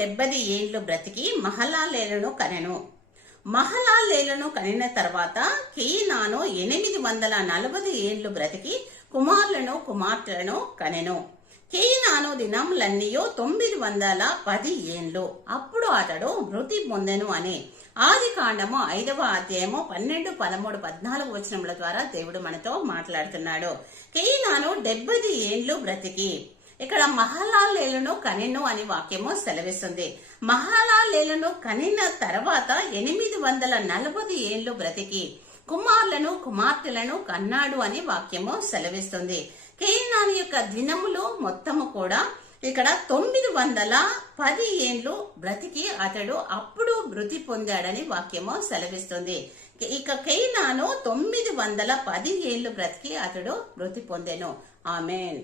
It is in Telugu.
డెబ్బది ఏండ్లు బ్రతికి మహలాలేలను కనెను. మహలాలేలను కనిన తర్వాత కేయినాను ఎనిమిది వందల నలభై ఏండ్లు బ్రతికి కుమారులను కుమార్తెలను కనెను. కేయినాను దినములన్నీయో తొమ్మిది వందల పది ఏండ్లు అప్పుడు అతడు మృతి పొందెను అని ఆది కాండము ఐదవ అధ్యాయము పన్నెండు పదమూడు పద్నాలుగు వచనముల ద్వారా దేవుడు మనతో మాట్లాడుతున్నాడు. కేయినాను డెబ్బది ఏండ్లు బ్రతికి ఇక్కడ మహాలాలేలను కనెను అని వాక్యము సెలవిస్తుంది. మహాలాలేలను కనిన తర్వాత ఎనిమిది వందల నలభై ఏళ్ళు బ్రతికి కుమారులను కుమార్తెలను కన్నాడు అని వాక్యము సెలవిస్తుంది. కేనాని యొక్క దినములు మొత్తము కూడా ఇక్కడ తొమ్మిది వందల పది ఏండ్లు బ్రతికి అతడు అప్పుడు మృతి పొందాడని వాక్యము సెలవిస్తుంది. ఇక కేనాను తొమ్మిది వందల పది ఏండ్లు బ్రతికి అతడు మృతి పొందెను. ఆమెన్.